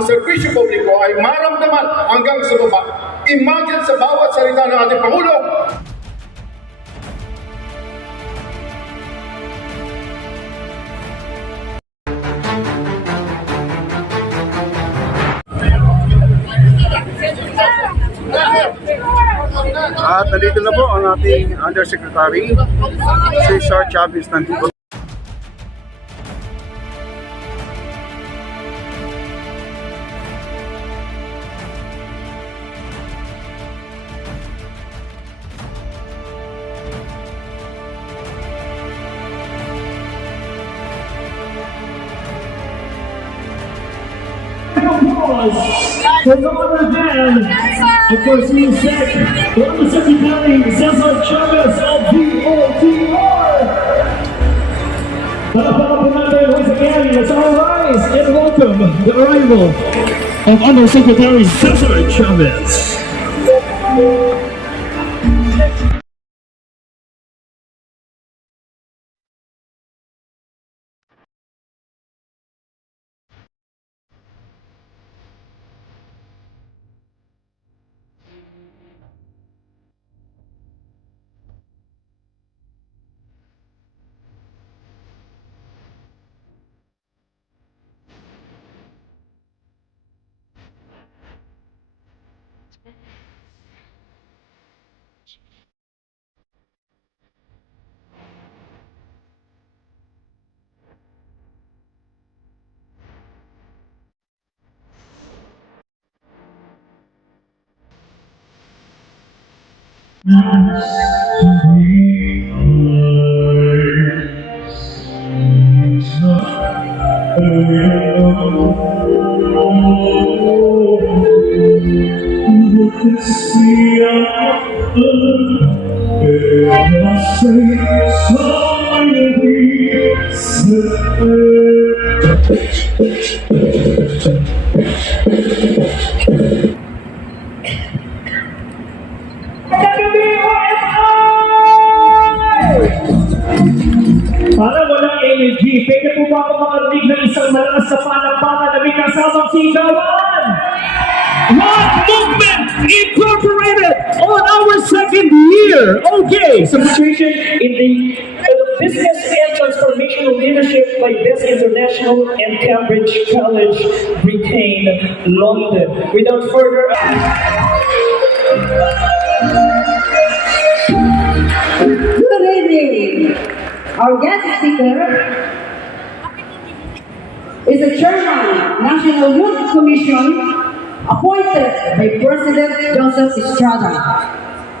ang serbisyo publiko ay maramdaman hanggang sa baba. Imagine sa bawat salita ng ating Pangulo. At nandito na po ang ating Undersecretary, Cesar Chavez Nandito. For no other than, of course, we said, Undersecretary Cesar Chavez of DOTR. Palapalapan natin once again, let's all rise and welcome the arrival of Undersecretary Cesar Chavez. Parang walang energy. Pwede po ba ako makarinig ng isang malakas sa palakpakan na may kasamang sigawan? One Movement Incorporated on our second year. Okay, some situation in the Business and Transformational Leadership by Best International and Cambridge College, Britain, London. Without further Good evening. Our guest speaker is the Chairman, National Youth Commission, appointed by President Joseph Estrada.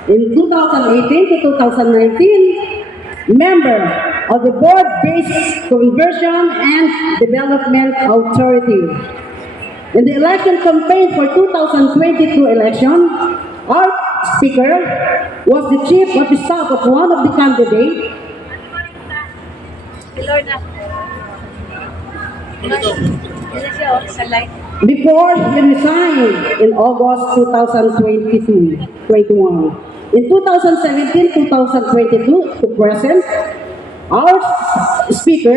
In 2018 to 2019, member of the Board-Based Conversion and Development Authority. In the election campaign for 2022 election, our speaker was the chief of the staff of one of the candidates. Before he resigned in August 2021. In 2017-2022 to present, our speaker,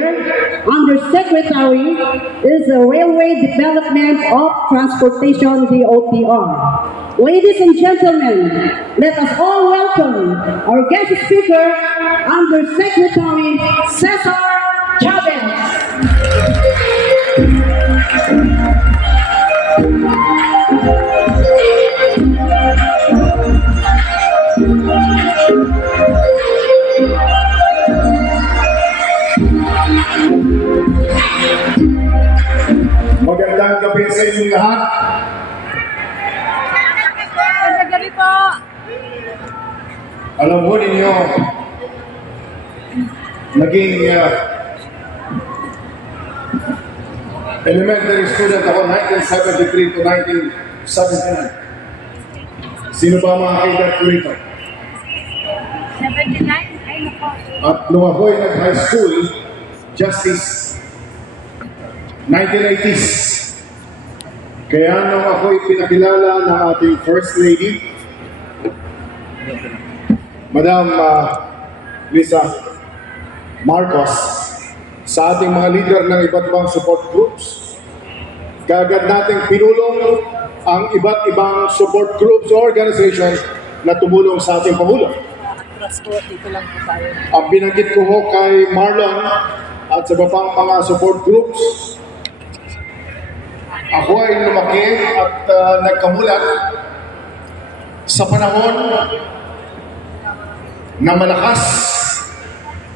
Undersecretary, is the Railway Development of Transportation, DOTR. Ladies and gentlemen, let us all welcome our guest speaker, Undersecretary Cesar Chavez. Magandang gabi sa inyong lahat. Magandang gabi po. Alam mo ninyo, naging elementary student ako 1973 to 1979. Sino ba mga kaidat ko rito? 79? Ay, nako. At nung ako'y nag-high school, Justice 1980s. Kaya nung ako'y pinakilala ng ating First Lady, Madam Lisa Marcos, sa ating mga leader ng iba't ibang support groups, Kaagad nating pinulong ang iba't ibang support groups o organization na tumulong sa ating Pangulo. Dito lang po tayo. Ang binanggit ko ho kay Marlon at sa iba pang mga support groups, ako ay lumaki at nagkamulat sa panahon na malakas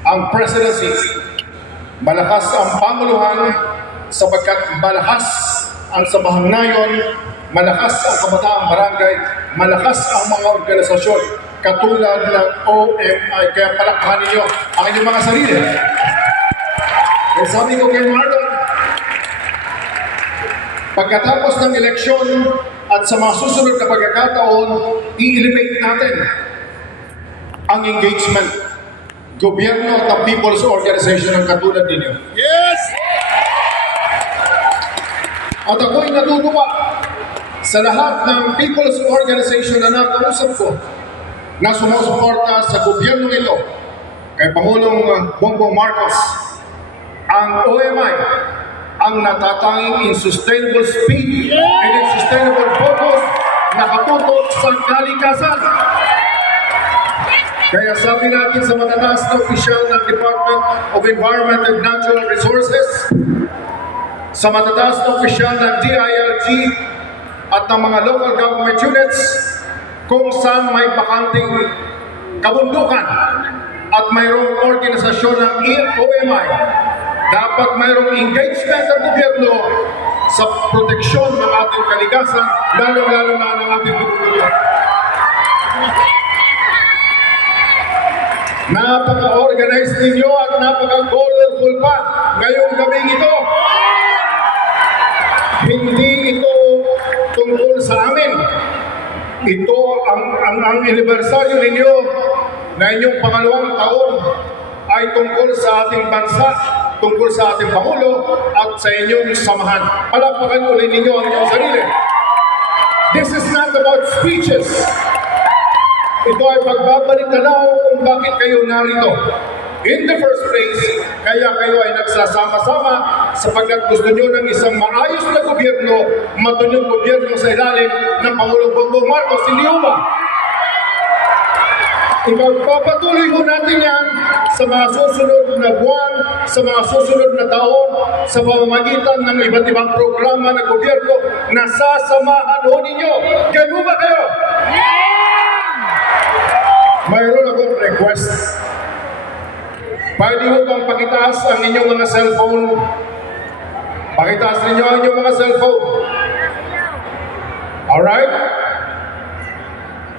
ang presidency, malakas ang panguluhan sapagkat malakas ang samahang nayon, malakas ang kabataang barangay, malakas ang mga organisasyon katulad ng OMI. Kaya palakpakan ninyo ang inyong mga sarili. Kaya sabi ko kay Marlon, pagkatapos ng eleksyon at sa mga susunod na pagkakataon, i-elevate natin ang engagement, gobyerno at ang people's organization ng katulad ninyo. Yes! At ako'y natutuwa sa lahat ng people's organization na nakausap ko na sumusuporta sa gobyerno ito kay Pangulong Bongbong Marcos. Ang OMI ang natatanging in sustainable speed and in sustainable focus nakatutok sa kalikasan. Kaya sabi natin sa matataas na opisyal ng Department of Environment and Natural Resources, sa matataas na opisyal ng DILG at ng mga local government units, kung saan may bakanting kabundukan at mayroong organisasyon ng OMI, dapat mayroong engagement ng gobyerno sa proteksyon ng ating kalikasan, lalo-lalo na ng ating pagkukulang. Napaka-organize ninyo at napaka-colorful pa ngayong gabing ito. Hindi ito tungkol sa amin. Ito ang anibersaryo ninyo na inyong pangalawang taon ay tungkol sa ating bansa, tungkol sa ating Pangulo at sa inyong samahan. Palakpakan ulit ninyo ang inyong sarili. This is not about speeches. Ito ay pagbabalik tanaw kung bakit kayo narito. In the first place, kaya kayo ay nagsasama-sama sapagkat gusto nyo ng isang maayos na gobyerno, matunyong gobyerno sa ilalim ng Pangulong Bongbong Marcos. Hindi ba? Ipagpapatuloy ko natin yan sa mga susunod na buwan, sa mga susunod na taon, sa pamamagitan ng iba't ibang programa ng gobyerno na sasamahan ho ninyo. Ganun ba kayo? Mayroon akong request. Pwede mo bang pakitaas ang inyong mga cellphone? Pakitaas ninyo ang inyong mga cellphone. Alright?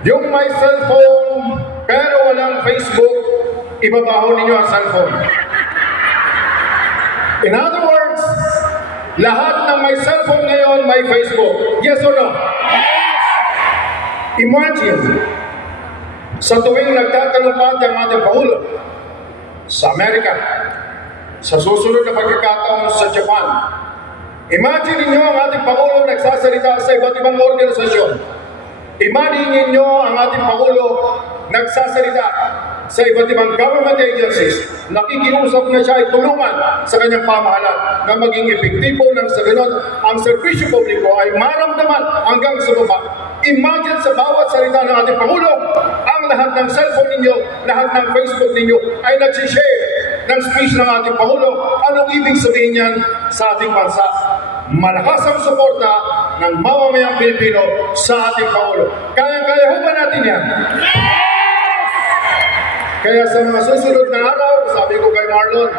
Yung may cellphone pero walang Facebook, ibabaho ninyo ang cellphone. In other words, lahat ng may cellphone ngayon may Facebook. Yes or no? Imagine, sa tuwing nagtatalumpati ang ating Pangulo sa Amerika, sa susunod na pagkakataon sa Japan, imagine ninyo ang ating Pangulo nagsasalita sa iba't ibang organisasyon. Imagine ninyo ang ating Pangulo nagsasalita sa iba't ibang government agencies. Nakikiusap na siya ay tulungan sa kanyang pamahalaan na maging epektibo ng sa ganon ang serbisyo publiko ay maramdaman hanggang sa baba. Imagine sa bawat salita ng ating Pangulo, ang lahat ng cellphone ninyo, lahat ng Facebook ninyo ay nagsishare ng speech ng ating Pangulo. Anong ibig sabihin niyan sa ating bansa? Malakas ang suporta ng mamamayang Pilipino sa ating Pangulo. Kaya-kaya ho ba natin yan? Kaya sa mga susunod na araw, sabi ko kay Marlon,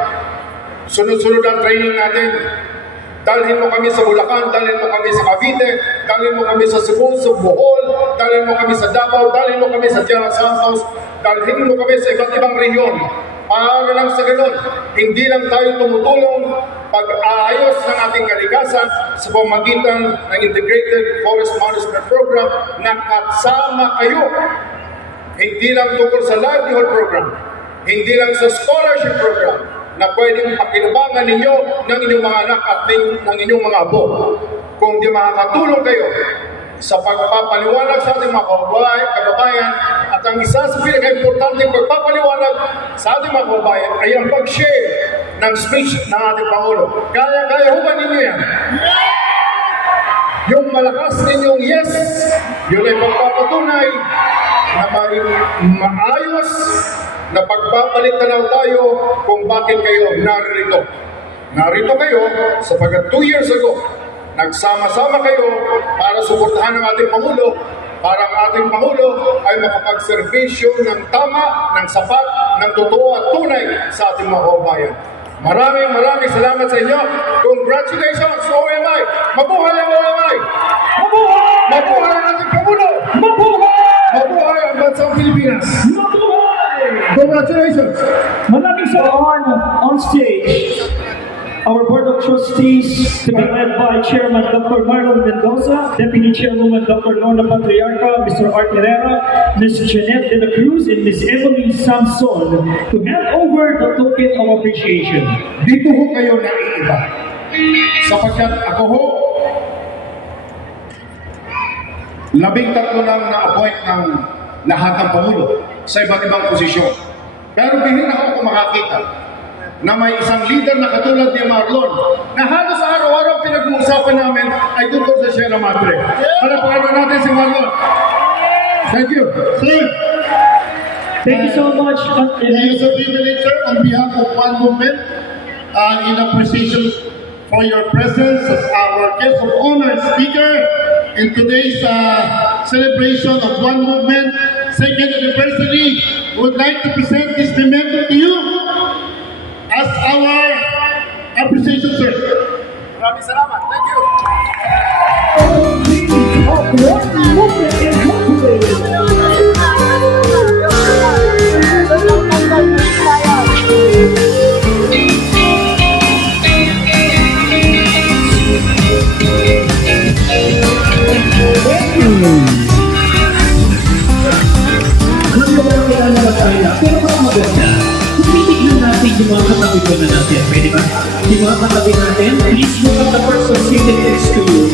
sunod-sunod ang training natin. Dalhin mo kami sa Bulacan, dalhin mo kami sa Cavite, dalhin mo kami sa Cebu, sa Bohol, dalhin mo kami sa Davao, dalhin mo kami sa Tierra Santos, dalhin mo kami sa iba't ibang rehiyon. Para lang sa ganun, hindi lang tayo tumutulong pag-aayos ng ating kalikasan sa pamagitan ng Integrated Forest Management Program na kasama kayo. Hindi lang tungkol sa livelihood program, hindi lang sa scholarship program na pwedeng pakinabangan ninyo ng inyong mga anak at ng inyong mga apo. Kung di makakatulong kayo sa pagpapaliwanag sa ating mga kababayan, at ang isa sa pinaka-importanteng pagpapaliwanag sa ating mga kababayan ay ang pag-share ng speech ng ating Pangulo. Kaya ho ba ninyo yan? yung malakas ninyong yes, yun ay magpapatunay na may maayos na pagbabalik tanaw tayo kung bakit kayo naririto. Narito kayo sapagkat 2 years ago, nagsama-sama kayo para suportahan ang ating Pangulo, para ang ating Pangulo ay makapagserbisyo ng tama, ng sapat, ng totoo at tunay sa ating mga kababayan. Maraming salamat sa inyo. Congratulations, OMI! Mabuhay ang OMI! Mabuhay! Mabuhay ang ating Pangulo! Mabuhay! Mabuhay ang bansang Pilipinas! Mabuhay! Congratulations! Maraming salamat on stage. Our Board of Trustees to be led by Chairman Dr. Marlon Mendoza, Deputy Chairwoman Dr. Norma Patriarca, Mr. Art Herrera, Ms. Jeanette de la Cruz, and Ms. Emily Samson to hand over the token of appreciation. Dito ho kayo naiiba. Sapagkat ako ho, 13 lang na-appoint ng lahat ng Pangulo sa iba't ibang posisyon. Pero bihira ako makakita na may isang leader na katulad ni Marlon na halos araw-araw pinag-uusapan namin ay tungkol sa Sierra Madre. Palapakan natin si Marlon. Thank you. Sir, Thank you so much. it is a privilege, sir, on behalf of One Movement, in appreciation for your presence as our guest of honor speaker in today's celebration of One Movement second anniversary. We would like to present this memento to you as our appreciation, sir. Maraming salamat. Thank you. Pero kung maganda, tumitignan natin yung mga katabi ko na natin. Pwede ba? Yung mga katabi natin, please look at the person seated next to you.